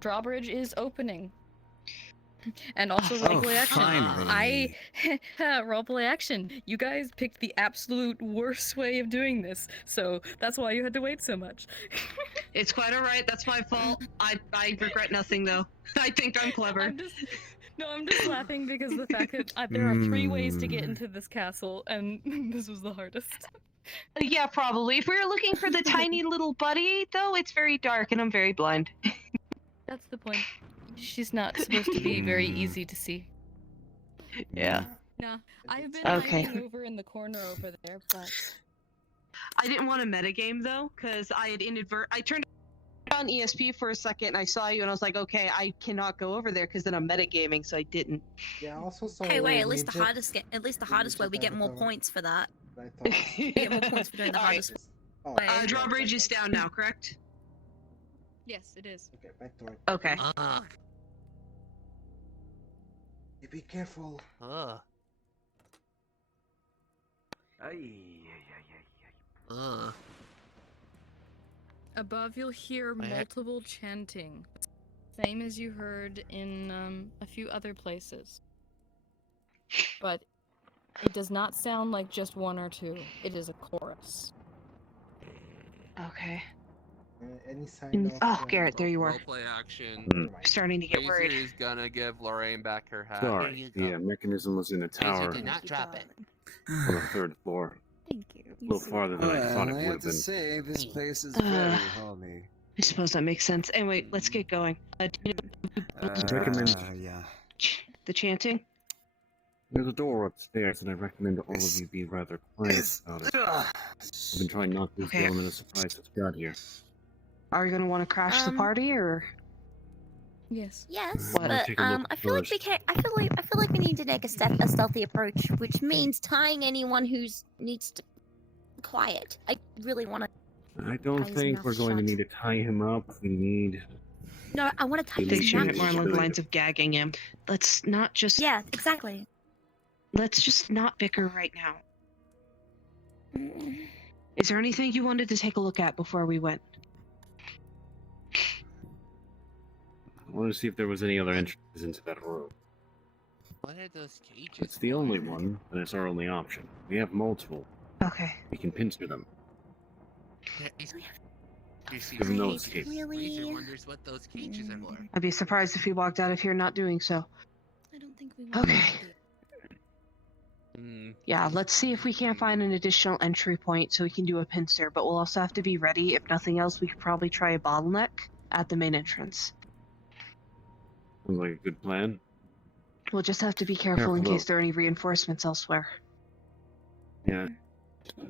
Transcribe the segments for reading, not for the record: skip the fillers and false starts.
drawbridge is opening. And also Oh, roleplay action. finally. Roleplay action. You guys picked the absolute worst way of doing this, so that's why you had to wait so much. It's quite alright, that's my fault. I regret nothing though. I think I'm clever. I'm just laughing because the fact that there are 3 ways to get into this castle, and this was the hardest. Yeah, probably. If we were looking for the tiny little buddy, though, it's very dark and I'm very blind. That's the point. She's not supposed to be very easy to see. Yeah. Nah, I've been Okay. hiding over in the corner over there, but... I didn't want a metagame though, because I had I turned on ESP for a second and I saw you and I was like, okay, I cannot go over there because then I'm metagaming, so I didn't. Yeah, also so Hey, wait, at least the hardest way we get more points for that. We get more points for doing the hardest way. Drawbridge is down now, correct? Yes, it is. Okay, back to work. Okay. Be careful. Above, you'll hear multiple chanting. Same as you heard in a few other places. But it does not sound like just 1 or 2. It is a chorus. Okay. Any sign of... Oh, Garrett, there you are. Roleplay action. I'm starting to get Razor worried. is gonna give Lorraine back her hat. Sorry, the mechanism was in the tower Razor, do not drop it. on the 3rd floor. Thank you. A little farther than I thought it I would have have to been. say, this place is very homey. I suppose that makes sense. Anyway, let's get going. Do you recommend- Yeah. the chanting? There's a door upstairs, and I recommend all of you be rather quiet about it. I've been trying not to lose the element of surprise that's got here. Are you gonna want to crash the party, or? Yes. Yes, What? but Take a look I feel like we first. can't. I feel like we need to take a stealthy approach, which means tying anyone who's needs to quiet. I really want to. I don't Eyes think mouth we're going to shut. need to tie him up. We need... No, I want to tie You They his should should mouth more along the really- lines of gagging him. Let's not just. Yeah, exactly. Let's just not bicker right now. Mm. Is there anything you wanted to take a look at before we went? I wanted to see if there was any other entrances into that room. What are those cages? It's the only one, and it's our only option. We have multiple. Okay. We can pincer them. You see, Give him no Right, escape. Razor really? wonders what those cages are for. I'd be surprised if he walked out of here not doing so. I don't think we want Okay. to do Yeah, let's see if we can't find an additional entry point so we can do a pincer, but we'll also have to be ready. If nothing else, we could probably try a bottleneck at the main entrance. Sounds like a good plan. We'll just have to be careful in Careful, case there are any reinforcements elsewhere. Yeah.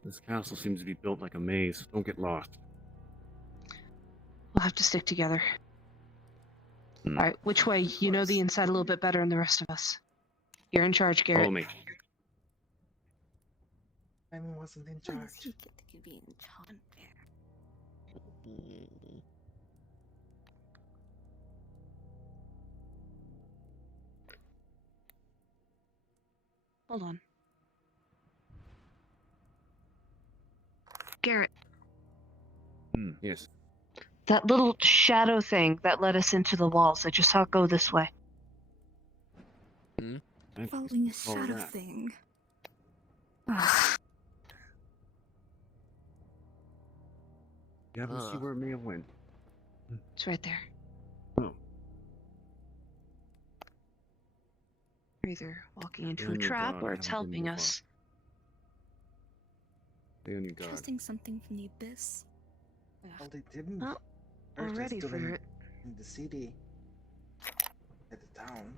This castle seems to be built like a maze. Don't get lost. We'll have to stick together. Alright, which way? You know the inside a little bit better than the rest of us. You're in charge, Garrett. Follow me. I wasn't in that. charge. He could be in charge there. Hold on. Garrett, Yes. that little shadow thing that led us into the walls, I just saw it go this way. Following a Follow shadow that. thing. You happen to see where it may have went? It's right there. Oh. We're either walking into a Oh my trap God, or I it's haven't been helping this us. Stay on your guard. Trusting something from the abyss. Well, they didn't. Oh, They're we're just ready for doing it. in the city. At the town.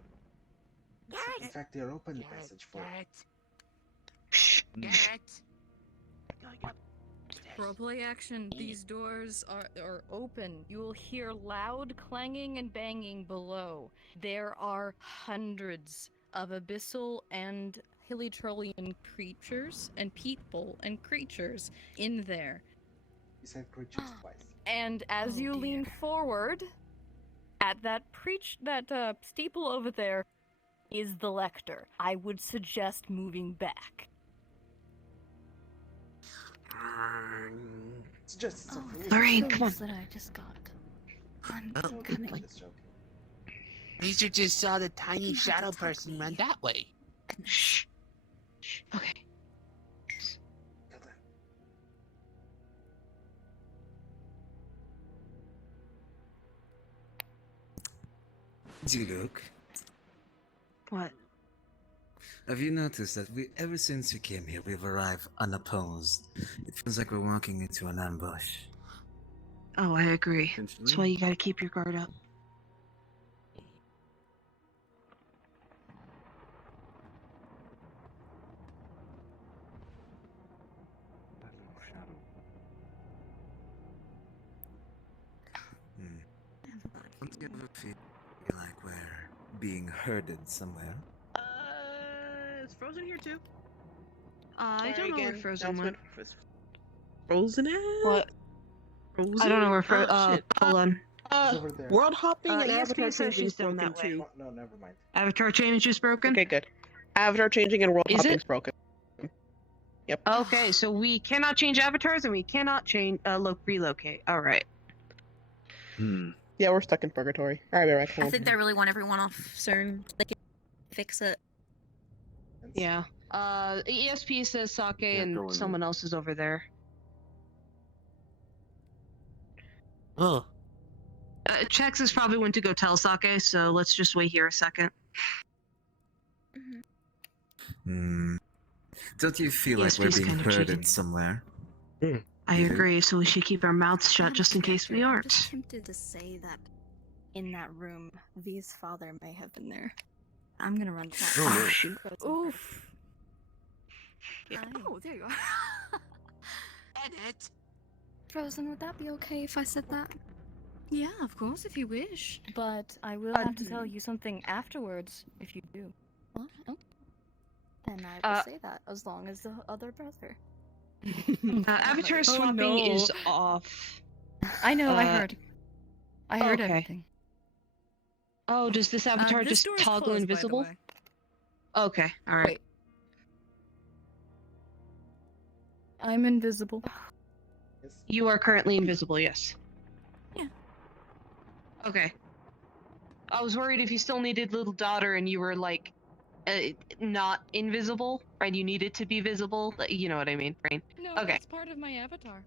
In Garrett! fact, they're open passage for it. Shh. Roleplay action. These doors are open. You will hear loud clanging and banging below. There are hundreds of abyssal and hilitrollian creatures and people and creatures in there. You said creatures twice. And as Oh, you lean dear. forward, at that steeple over there is the lector. I would suggest moving back. It's just so foolish. Lorraine, come on. That I just got. I'm Oh, coming. Just joking. Razer just saw the tiny You have to shadow tell person me. run that way. Shh. Shh. Okay. Kill them. Look, What? have you noticed that ever since we came here, we've arrived unopposed? It feels like we're walking into an ambush. Oh, I agree. That's why Essentially. you gotta keep your guard up. That little shadow. Don't you ever feel like we're being herded somewhere? Is Frozen here too? I Sorry don't know where again, Frozen went. Frozen at? What? Frozen? I don't know where Frozen. Oh, shit. Hold on. He's over there. World hopping and ESP avatar says changing she's is down broken that way. too. Oh, no, never mind. Avatar change is broken. Okay, good. Avatar changing and world Is hopping it? is broken. Yep. Okay, so we cannot change avatars and we cannot change relocate. All right. Yeah, we're stuck in purgatory. Alright, we're back I home. think they really want everyone off CERN so they can fix it. Yeah. ESP says Sake Yeah, and go in. someone else is over there. Oh, Chex is probably went to go tell Sake, so let's just wait here a second. Don't you feel like ESP's we're being kind of herded cheating. somewhere? I agree, so we should keep our mouths shut just in case we I'm aren't. just tempted to say that in that room, V's father may have been there. I'm gonna run past. Oh, no. shoot. Oof. Yeah. Oh, there you are. edit. Frozen, would that be okay if I said that? Yeah, of course, if you wish. But I will have to tell you something afterwards if you do. Well, okay. Then I will say that as long as the other brother. Avatar swapping no. is off. I know, I Uh, heard. I heard okay. everything. Oh, does this avatar This just door is toggle closed, by the invisible? way. Okay, alright. Wait. I'm invisible. Yes. You are currently invisible, yes. Yeah. Okay. I was worried if you still needed little daughter and you were like, not invisible, right? You needed to be visible. You know what I mean, right? No, Okay. that's part of my avatar.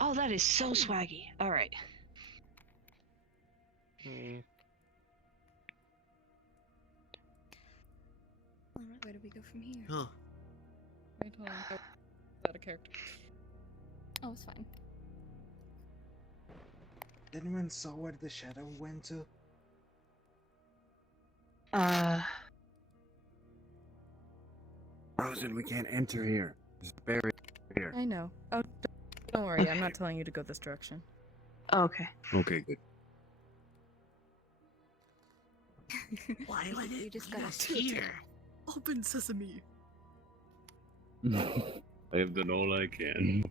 Oh, that is so swaggy. Alright. Alright, where do we go from here? Huh. Wait, hold on. Oh, is that a character? Oh, it's fine. Anyone saw where the shadow went to? Frozen, we can't enter here. There's a barrier here. I know. Oh, don't worry. I'm not telling you to go this direction. Okay. Okay, good. Why would You it just be gotta us tilt it. here? Open sesame. I have done all I can.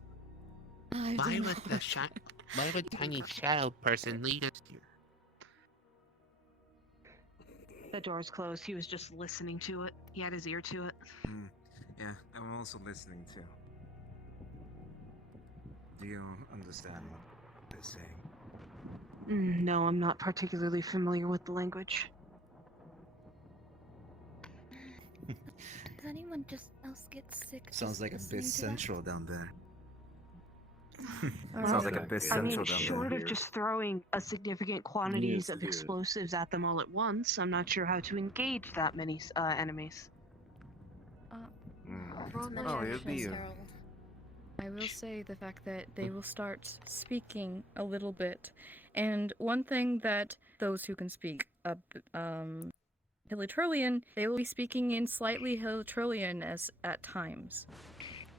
Why would tiny shadow person lead us here? The door's closed. He was just listening to it. He had his ear to it. Yeah, I'm also listening too. Do you understand what they're saying? No, I'm not particularly familiar with the language. Does anyone just else get sick? Sounds just like listening Abyss to that? Central down there. Alright. Sounds like Abyss I Central mean, down short there. of just throwing a significant quantities Yes, of it is. explosives at them all at once, I'm not sure how to engage that many enemies. Roleplay Oh, it'll be actions. you. I will say the fact that they will start speaking a little bit, and one thing that those who can speak Hilitrolian, they will be speaking in slightly Hilitrolian at times,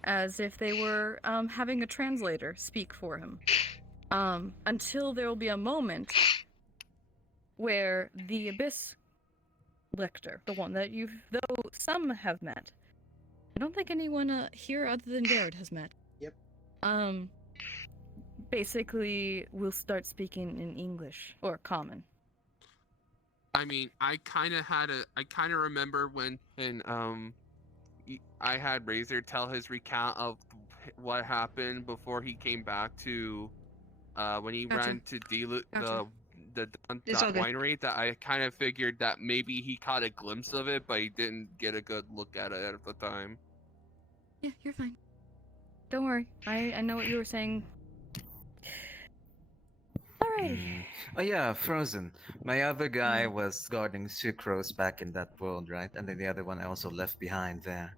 as if they were having a translator speak for him, until there will be a moment where the Abyss Lictor, the one that though some have met, I don't think anyone here other than Garrett has met. Yep. Basically, we'll start speaking in English or common. I mean, I kind of remember when I had Razor tell his recount of what happened before he came back to when he Gotcha. ran to Gotcha. the It's that okay. winery, that I kind of figured that maybe he caught a glimpse of it, but he didn't get a good look at it at the time. Yeah, you're fine. Don't worry. I know what you were saying. Alrighty. Oh yeah, Frozen. My other guy was guarding Sucrose back in that world, right? And then the other one I also left behind there.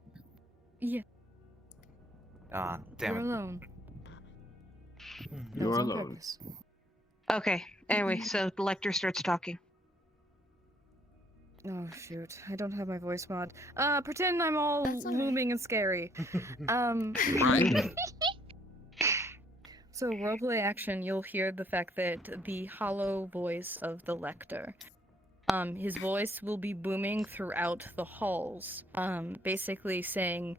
Yeah, Ah, you're damn it. alone. That You was are on alone. purpose. Okay. Anyway, so the lector starts talking. Oh shoot, I don't have my voice mod. Pretend I'm all That's all right. looming and scary. So roleplay action, you'll hear the fact that the hollow voice of the lector. His voice will be booming throughout the halls. Basically saying,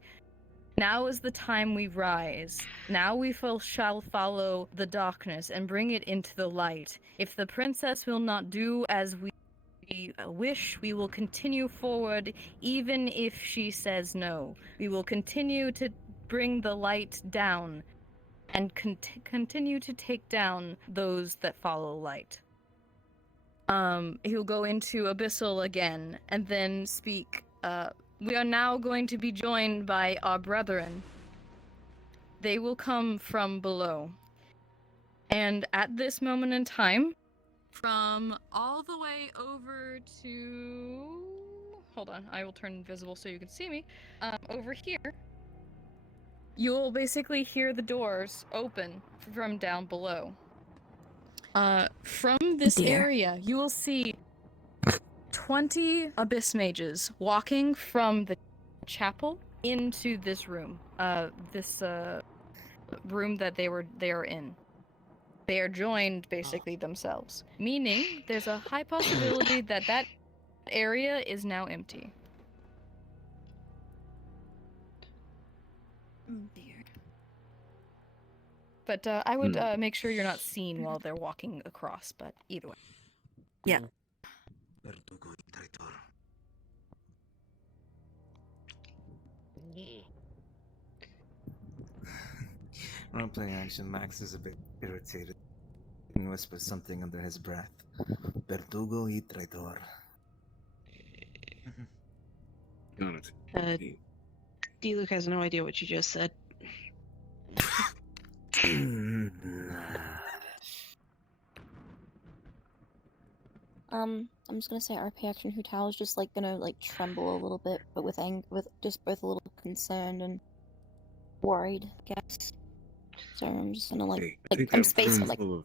"Now is the time we rise. Now we shall follow the darkness and bring it into the light. If the princess will not do as we wish, we will continue forward, even if she says no. We will continue to bring the light down and continue to take down those that follow light." He'll go into Abyssal again and then speak. We are now going to be joined by our brethren. They will come from below. And at this moment in time, from all the way over to... Hold on, I will turn invisible so you can see me. Over here, you'll basically hear the doors open from down below. From this area, you will see 20 Abyss Mages walking from the chapel into this room. This room that they are in. They are joined basically themselves, meaning there's a high possibility that that area is now empty. Dear. But I would make sure you're not seen while they're walking across, but either way. Yeah. Roleplay action, Max is a bit irritated and whispers something under his breath. Verdugo y traidor. Got it. D-Luke has no idea what you just said. I'm just gonna say RP action Hutao is just like gonna like tremble a little bit, but with with just both a little concerned and worried, I guess. So I'm just gonna Hey, I think I'm that spacing room like full of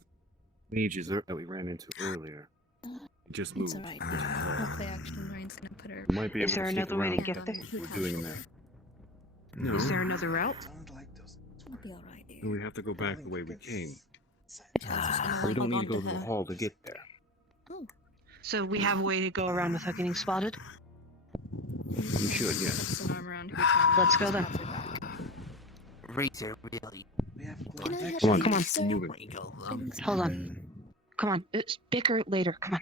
mages that we ran into earlier. It just moved. It's alright. Roleplay action. Ryan's gonna put her. We might be Is able there to sneak another way to around get what there? we're doing there. No. Is there another route? Don't like those. It'll be alright. And we have to go back the way we came. Hutao's just gonna We like don't need to go onto to the her. hall to get there. Oh. So we have a way to go around without getting spotted? We should, Put yes. some arm around Hutao. Let's go then. Spots her back. Razor, really? We have Can I protection. have Come on, a come on. drink, sir? Move it. Thanks, Hold on. Harry. Come on. Bicker later. Come on.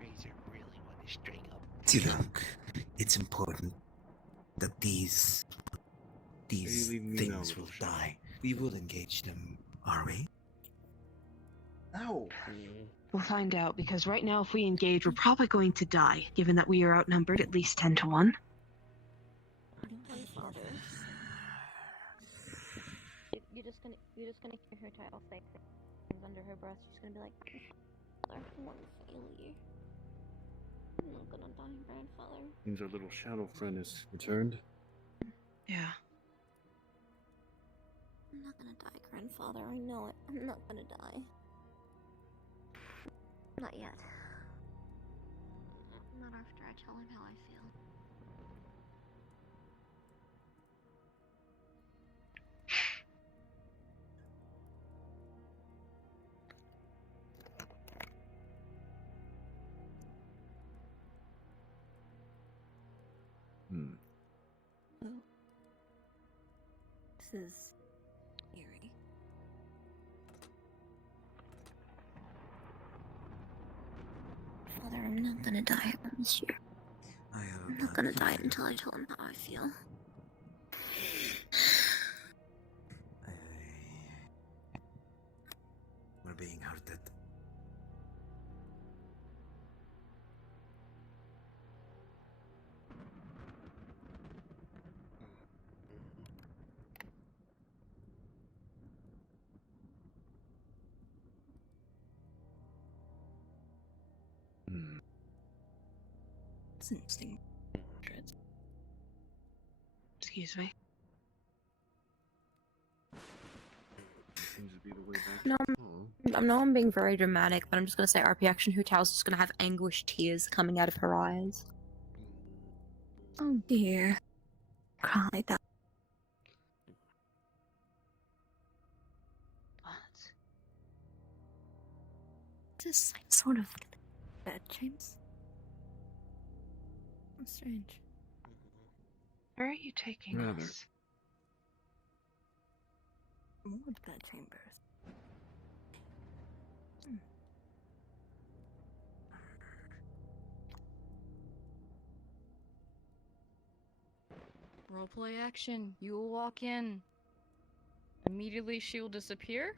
Razor really want to string up. Look, it's important that these leave me now, things will little shit. die. We will engage them, are we? No. We'll find out, because right now if we engage, we're probably going to die, given that we are outnumbered at least 10 to 1. My father. You're just gonna hear her title say things under her breath. She's gonna be like, "Father, I want to fail you. I'm not gonna die, grandfather." Means our little shadow friend has returned. Yeah. I'm not gonna die, grandfather. I know it. I'm not gonna die. Not yet. Not after I tell him how I feel. Oh. This is eerie. Father, I'm not gonna die, I promise you. I'm not gonna die until I tell him how I feel. being hurted. It's interesting. Excuse me. Seems to be the way back. No, Oh. I know I'm being very dramatic, but I'm just gonna say RP action Hu Tao's just gonna have anguished tears coming out of her eyes. Oh dear. Cry like that. What? Just like sort of bed chambers. Oh, strange. Where are you taking Rather. us? More bed chambers. Roleplay action. You will walk in. Immediately she will disappear.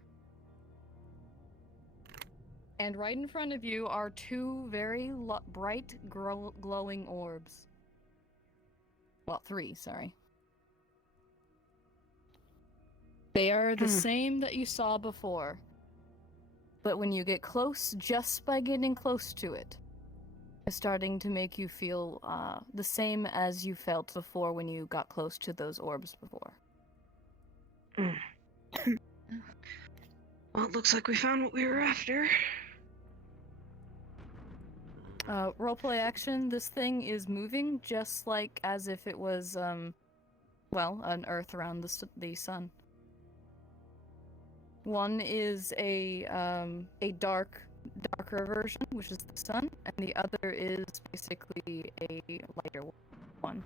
And right in front of you are two very bright glowing orbs. Well, 3, sorry. They are the same that you saw before. But when you get close, just by getting close to it, it's starting to make you feel the same as you felt before when you got close to those orbs before. Well, it looks like we found what we were after. Roleplay action, this thing is moving just like as if it was, well, an Earth around the sun. One is a darker version, which is the sun, and the other is basically a lighter one.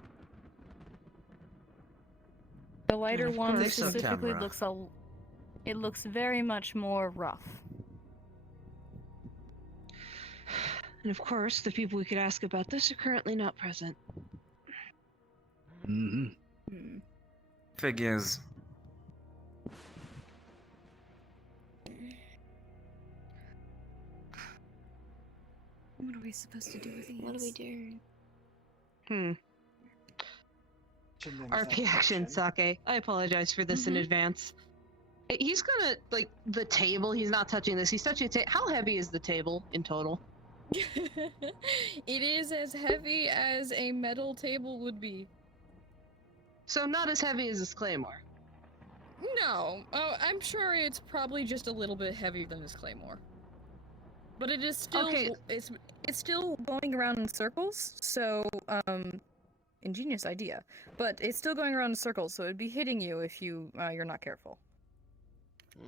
The lighter one course. specifically Camera. looks very much more rough. And of course, the people we could ask about this are currently not present. Mm-hmm. Figures. What are we supposed to do with these? What do we do? RP action, Sake. I apologize for this in advance. He's gonna, like, the table, he's not touching this, he's touching the table. How heavy is the table in total? It is as heavy as a metal table would be. So not as heavy as this claymore. No, I'm sure it's probably just a little bit heavier than his claymore. But it is still it's still going around in circles, so ingenious idea. But it's still going around in circles, so it'd be hitting you if you're not careful.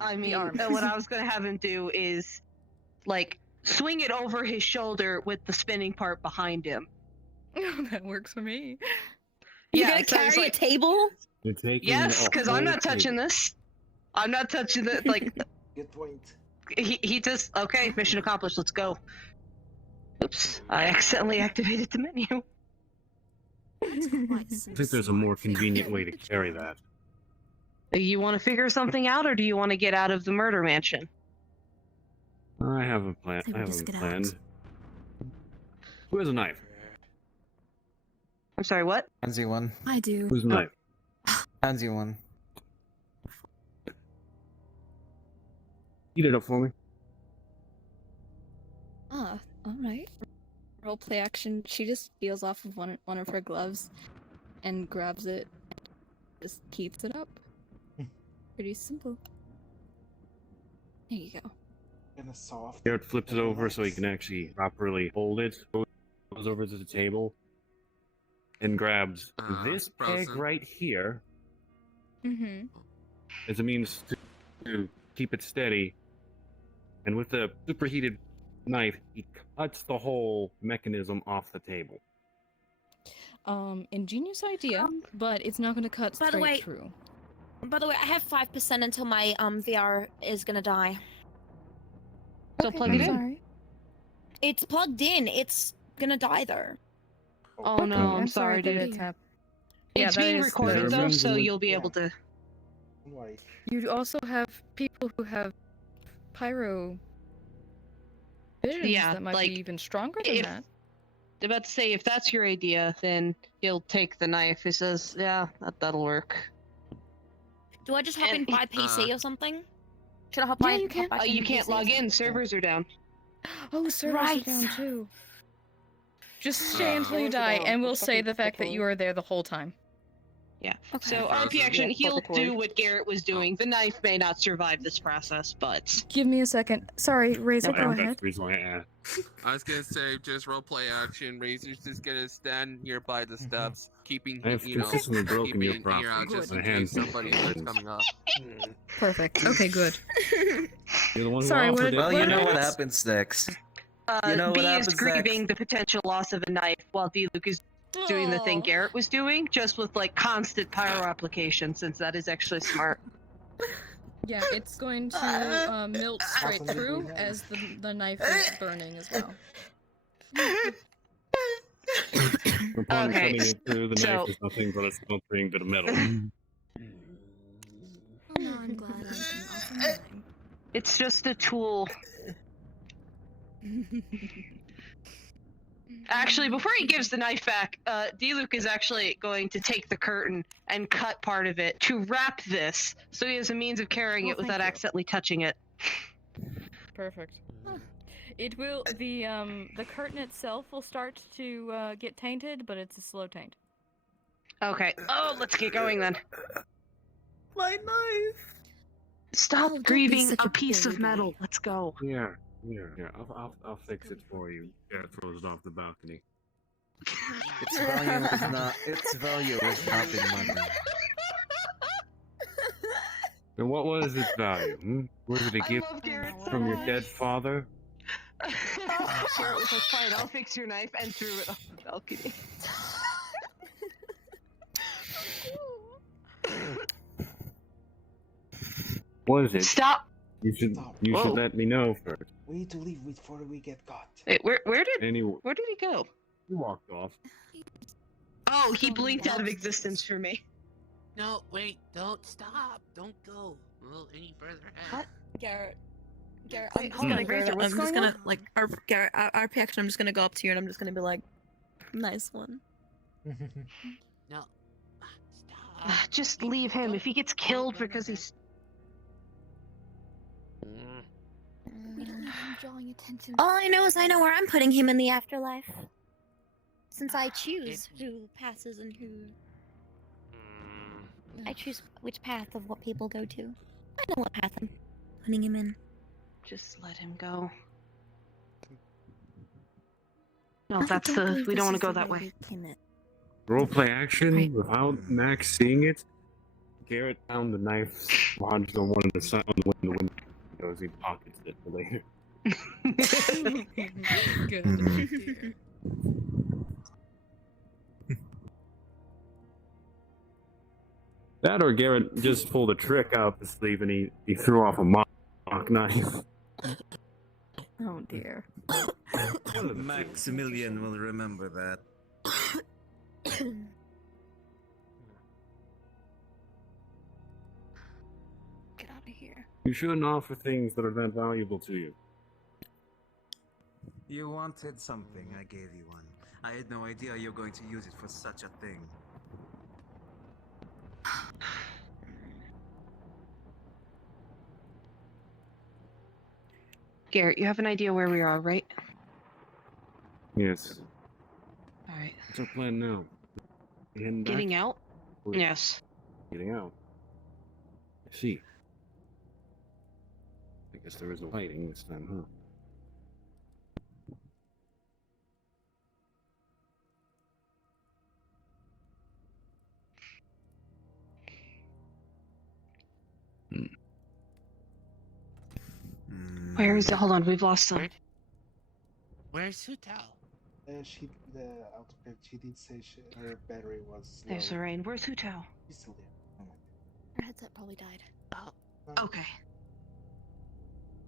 I mean, arm. what I was gonna have him do is, like, swing it over his shoulder with the spinning part behind him. That works for me. You Yeah, gonna so it's carry like, a table? You're taking yes, a because I'm whole not touching table. this. I'm not touching the, like, Good point. he just, okay, mission accomplished, let's go. Oops, I accidentally activated the menu. That's quite I think there's a more convenient way to carry that. You want to figure something out, or do you want to get out of the murder mansion? I have a plan. Think I we'll have just a get out. plan. Who has a knife? I'm sorry, what? Handsy one. I do. Who's a knife? Handsy one. Heat it up for me. Ah, alright. Roleplay action, she just peels off of one of her gloves and grabs it and just heats it up. Pretty simple. There you go. And a soft. Garrett flips it and over so he nice. can actually properly hold it. Goes over to the table and grabs this peg frozen. right here Mm-hmm. as a means to keep it steady. And with the superheated knife, he cuts the whole mechanism off the table. Ingenious idea, but it's not gonna cut By the straight way- through. By the way, I have 5% until my VR is gonna die. So plug it in. Sorry. It's plugged in. It's gonna die though. Oh no, I'm sorry, that dude. it's hap- It's that being is- recorded There though, remains so one- you'll be Yeah. able to. Don't worry. You also have people who have pyro visions Yeah, that might like, be even stronger than if- that. About to say, if that's your idea, then he'll take the knife. He says, yeah, that'll work. Do I just hop in And- by PC or something? Should I hop Yeah, by? you can. hop back You in can't PC or log in. something? Servers are down. Oh, servers Right. are down too. Just stay until you Servers are die, down. and we'll It's say fucking the fact that you purgatory. are there the whole time. Yeah. Okay. So Frozen. RP action, Yeah, he'll purgatory. do what Garrett was doing. The knife may not survive this process, but Give me a second. Sorry, Razor, Okay, go that's ahead. the reason why I asked. I was gonna say just roleplay action. Razor's just gonna stand nearby the steps, keeping I have you know, consistently broken keeping your an ear out prophecy just on in a case handful of somebody starts occasions. coming up. Perfect. Okay, good. You're the one who Sorry, what offered did- it. Well, what you did know I what miss? happens next. You know B what is happens grieving next. the potential loss of a knife, while D Luke is doing the thing Aw. Garrett was doing, just with like constant pyro application, since that is actually smart. Yeah, it's going to melt straight Awesome. through as the knife is burning as well. Upon Okay, cutting it through, the so- knife is nothing but a smoldering bit of metal. Oh no, I'm glad I can offer mine. It's just a tool. Actually, before he gives the knife back, D Luke is actually going to take the curtain and cut part of it to wrap this, so he has a means of carrying Oh, it without thank you. accidentally touching it. Perfect. It will the curtain itself will start to get tainted, but it's a slow taint. Okay. Oh, let's get going then. My knife. Stop Oh, don't be grieving such a a piece of baby. metal. Let's go. Yeah. I'll fix it for you. Yeah, throws it off the balcony. Its value is not in money. And what was its value? Hmm? Was it a I gift love Garrett so from your much. dead father? Garrett was like, fine, I'll fix your knife, and threw it off the balcony. Was it? Stop! You should Stop. Whoa. let me know first. We need to leave before we get caught. Wait, where did Anyway, he go? you walked off. Oh, he Going blinked out of downstairs. existence for me. No, wait, don't stop. Don't go a little any further ahead. Garrett. Garrett, Wait, I'm just hold gonna on, go. Razor, what's I'm just going gonna like Garrett. RP action. I'm just gonna go up to you and I'm just gonna be like, nice one. No. Stop. Just leave him. If he gets killed because he's... We don't need him drawing attention. All I know is I know where I'm putting him in the afterlife. Since I choose who passes and who. I choose which path of what people go to. I know what path I'm putting him in. Just let him go. No, I that's don't the... believe We this don't want is to go the that way. we came in. Roleplay action Right. without Max seeing it. Garrett found the knife lodged on one of the side on the window. He pockets it for later. Good. Mhm. That or Garrett just pulled a trick out the sleeve and he threw off a mock knife. Oh dear. Maximilian will remember that. Get out of here. You shouldn't offer things that are that valuable to you. You wanted something, I gave you one. I had no idea you were going to use it for such a thing. Garrett, you have an idea where we are, right? Yes. Alright. What's our plan now? We heading back? Getting out? Or Yes. Getting out. I see. I guess there is no fighting this time, huh? Where is it? Hold on, we've lost some. Where's Sutao? The outbreak, she did say her battery was low. There's the rain. Where's Hutao? She's still there. Oh my Her headset probably died. God. Okay.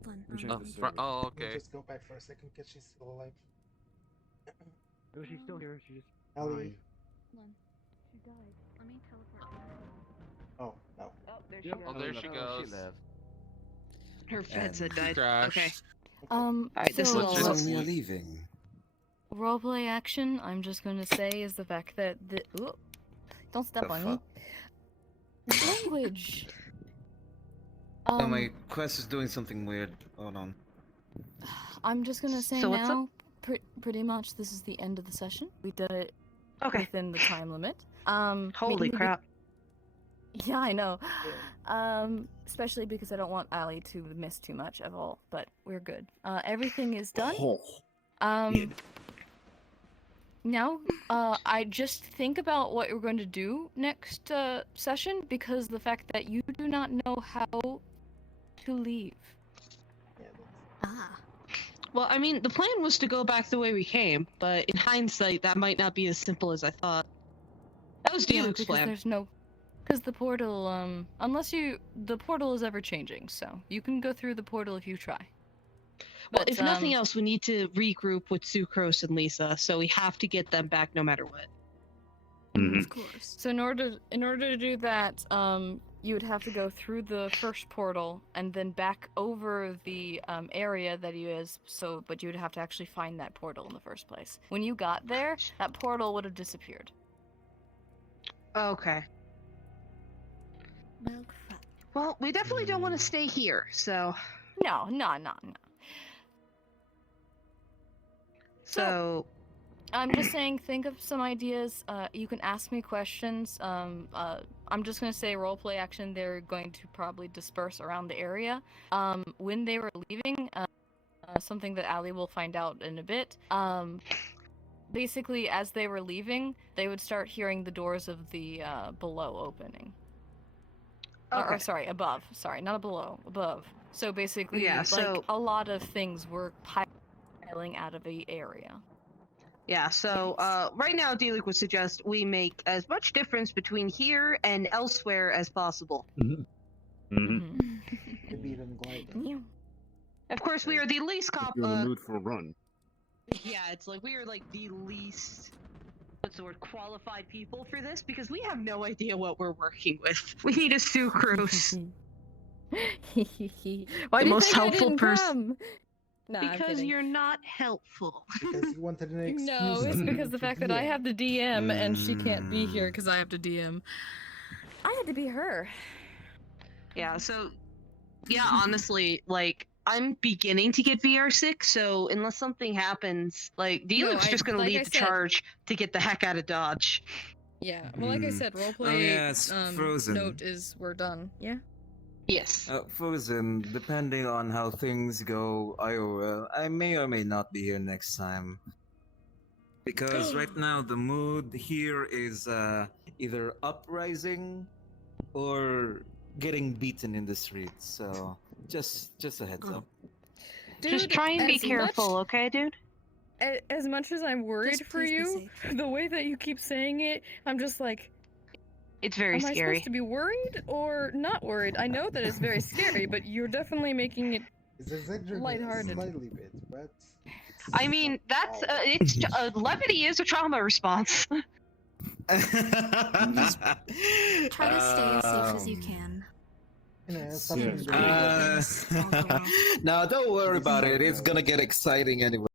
Fun. Which Oh, end is fr- service? oh, Can we okay. just go back for a second because she's still alive. No, she's still here. She's just Ellie. fine. Hold on. She died. Let me teleport. Oh, no. Oh, there Yep. Oh, there she goes. Her headset And- died. Crashed. Okay. Alright, this so looks So just- we are leaving. roleplay action, I'm just gonna say, is the fact that the ooh, don't step The on fuck? me. Language. Oh, my quest is doing something weird. Hold on. I'm just gonna say So what's up? now, pretty much this is the end of the session. We did it Okay. within the time limit. Holy maybe- crap. Yeah, I know. Especially because I don't want Allie to miss too much of all, but we're good. Everything is done. Now, I just think about what you're going to do next session, because the fact that you do not know how to leave. Yeah, Ah. Well, I mean, the plan was to go back the way we came, but in hindsight, that might not be as simple as I thought. That was Yeah, Diluc's because plan. there's no, because the portal, the portal is ever changing, so you can go through the portal if you try. Well, But, if nothing else, we need to regroup with Sucrose and Lisa, so we have to get them back no matter what. Mhm. Of course. So in order to do that, you would have to go through the first portal and then back over the area that he is. So, but you would have to actually find that portal in the first place. When you got there, that portal would have disappeared. Okay. Well, crap. Well, we definitely don't want to stay here, so... No. So... I'm just saying, think of some ideas. You can ask me questions. I'm just gonna say roleplay action. They're going to probably disperse around the area. When they were leaving, something that Allie will find out in a bit. Basically, as they were leaving, they would start hearing the doors of the below opening. Or sorry, above. Sorry, not below, above. So basically, Yeah, so- like a lot of things were piling out of the area. Yeah, so right now, Diluc would suggest we make as much difference between here and elsewhere as possible. Mhm. maybe even gliding. Of course, we are the least If you're in the mood for a run. Yeah, it's like we are like the least, what's the word, qualified people for this, because we have no idea what we're working with. We need a Sucrose. Why The do you most think I helpful didn't person. come? Nah, I'm Because kidding. you're not helpful. Because you wanted an excuse. No, it's because the fact that I have the DM and she can't be here Mm. because I have to DM. I had to be her. Yeah, so, yeah, honestly, like, I'm beginning to get VR sick, so unless something happens, like, Diluc's just gonna like I lead the said- charge to get the heck out of Dodge. Yeah, well, like I Hmm. said, roleplay Oh, yeah, it's frozen. note is we're done. Yeah. Yes. Frozen, depending on how things go IRL, I may or may not be here next time. Because right now the mood here is either uprising or getting beaten in the streets. So just a heads up. Just try and be careful, okay, dude? As much as I'm worried Just for please be you, safe. the way that you keep saying it, I'm just like, It's very am I scary. supposed to be worried or not worried? I know that it's very scary, but you're definitely making it. It's exaggerated Lighthearted. slightly bit, but I mean, that's, it's, levity is a trauma response. Try to stay as safe as you can. you know, Yes. something Yes. very Yes. No, don't worry about it. It's gonna get exciting anyway.